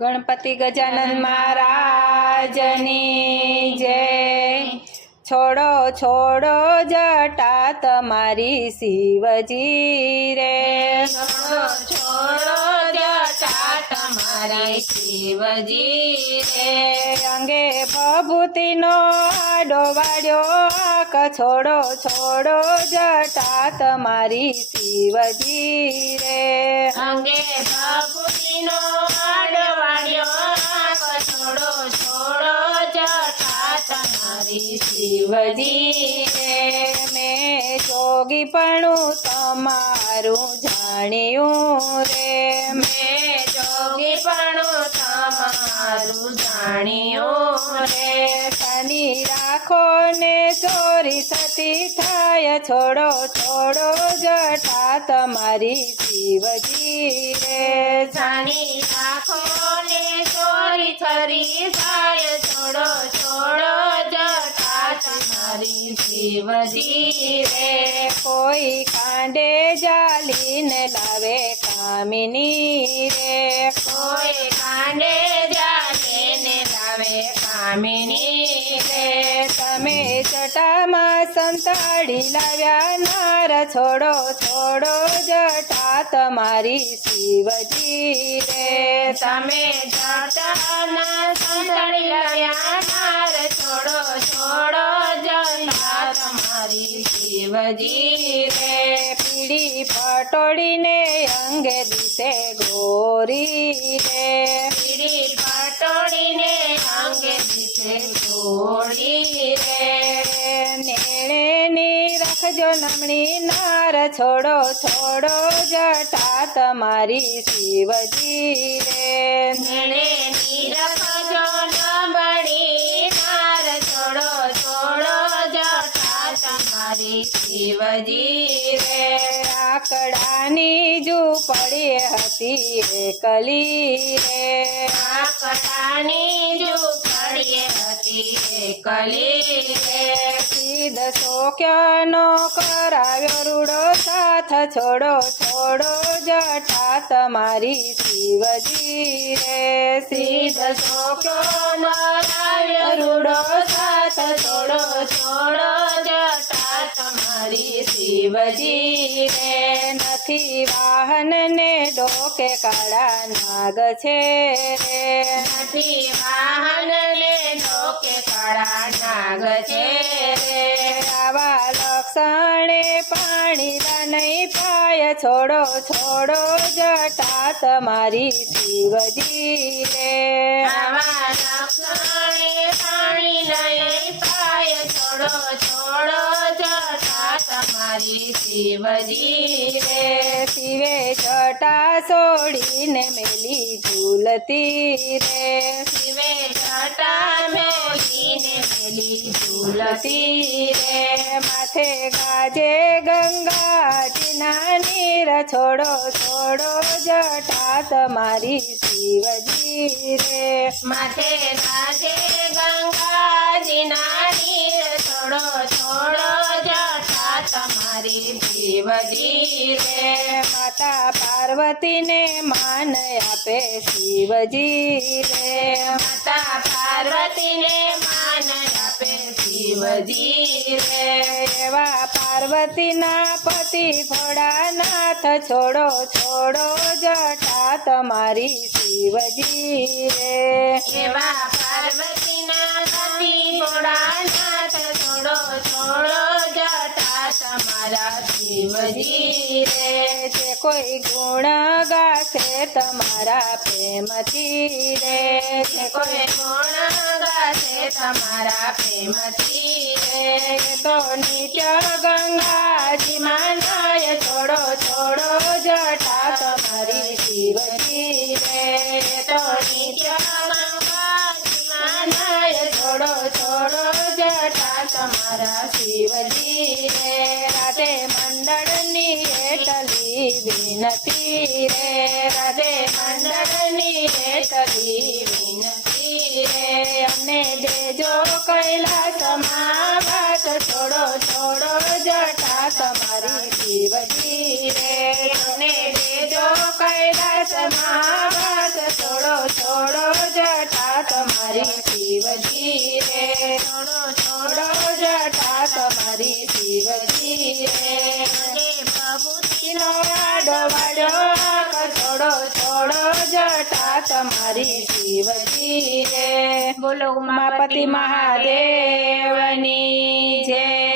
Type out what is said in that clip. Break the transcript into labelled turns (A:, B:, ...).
A: ગણપતિ ગજાનન મહારાજની જય છોડો છોડો જટા તમારી શિવજી રે.
B: છોડો છોડો જટા તમારી શિવજી રે.
A: અંગે પ્રભુતિનો આડો વાડ્યો આક. છોડો છોડો જટા તમારી શિવજી રે.
B: અંગે બાપુજીનો રે
A: મેં જોગીપણું તમારું જાણ્યું રે.
B: મેં જોગીપણું તમારું જાણ્યું રે.
A: શનિ રાખો ને ચોરી થતી થાય છોડો છોડો જટા તમારી શિવજી રે.
B: જાણી રાખો ને તમારી શિવજી રે
A: કોઈ કાંડે જાલીને લાવે કામિની રે
B: કોઈ કાંડે જાલે ને લાવે કામિની રે
A: તમે જટામાં સંતાડી લાવ્યા નાર છોડો છોડો જટા તમારી શિવજી રે
B: તમે જટાના શિવજી રે
A: પીળી પટોળીને અંગે દિશે ગોરી રે
B: પીળી પટોળીને અંગે દીધે છોડી રે
A: નેણેની રાખજો નમણી નાર છોડો છોડો જટા તમારી શિવજી રે
B: મેળે નીરખજો શિવજી રે
A: આકડાની ઝૂંપડી હતી એકલી રે
B: આકડાની ઝૂંપડીએ હતી એકલી રે
A: સીધ શોક્યનો કરાવ્યો રૂડો સાથ છોડો છોડો જઠા તમારી શિવજી રે
B: સીધ સીધ કરાવ્યો રૂડો સાથ છોડો છોડો તમારી શિવજી રે
A: નથી વાહન ને ડોકે કાળા નાગ છે રે
B: નથી વાહન ને ડોકે કાળા નાગ છે રે
A: આવા લક્ષણે પાણી નહીં પાય છોડો છોડો જટા તમારી શિવજી રે
B: આવા લક્ષણે પાણી લઈ પાય છોડો છોડો જટા તમારી શિવજી રે
A: શિવે જટા છોડીને મેલી ઝૂલતી રે
B: શિવે જટા મેલીને મેલી ઝૂલતી રે
A: માથે ગાજે ગંગાજીના નીર છોડો છોડો જટા તમારી શિવજી રે
B: માથે રાજે શિવજી રે
A: માતા પાર્વતીને માન આપે શિવજી રે
B: માતા પાર્વતીને માન આપે શિવજી રે
A: એવા પાર્વતીના પતિ ભોળાનાથ છોડો છોડો જટા તમારી શિવજી રે
B: એવા પાર્વતીના પતિ ભોળાનાથ છોડો છોડો જટા તમારા શિવજી રે,
A: જે કોઈ ગુણ ગાશે તમારા પ્રેમથી રે.
B: જે કોઈ ગુણ ગાશે તમારા પ્રેમથી રે.
A: તો નિત્ય ગંગાજી માનાય છોડો છોડો જટા તમારી શિવજી રે.
B: તો નિત્ય ગંગાજીમાનાય છોડો છોડો જટા તમારા શિવજી
A: કૈલાસમાં વાત છોડો છોડો જટા તમારી જીવજી રે
B: ને દેજો કૈલાસમાં વાત છોડો છોડો જટા તમારી
A: છોડો જટા તમારી શિવજી રે. બોલો ઉમાપતિ મહાદેવની જય.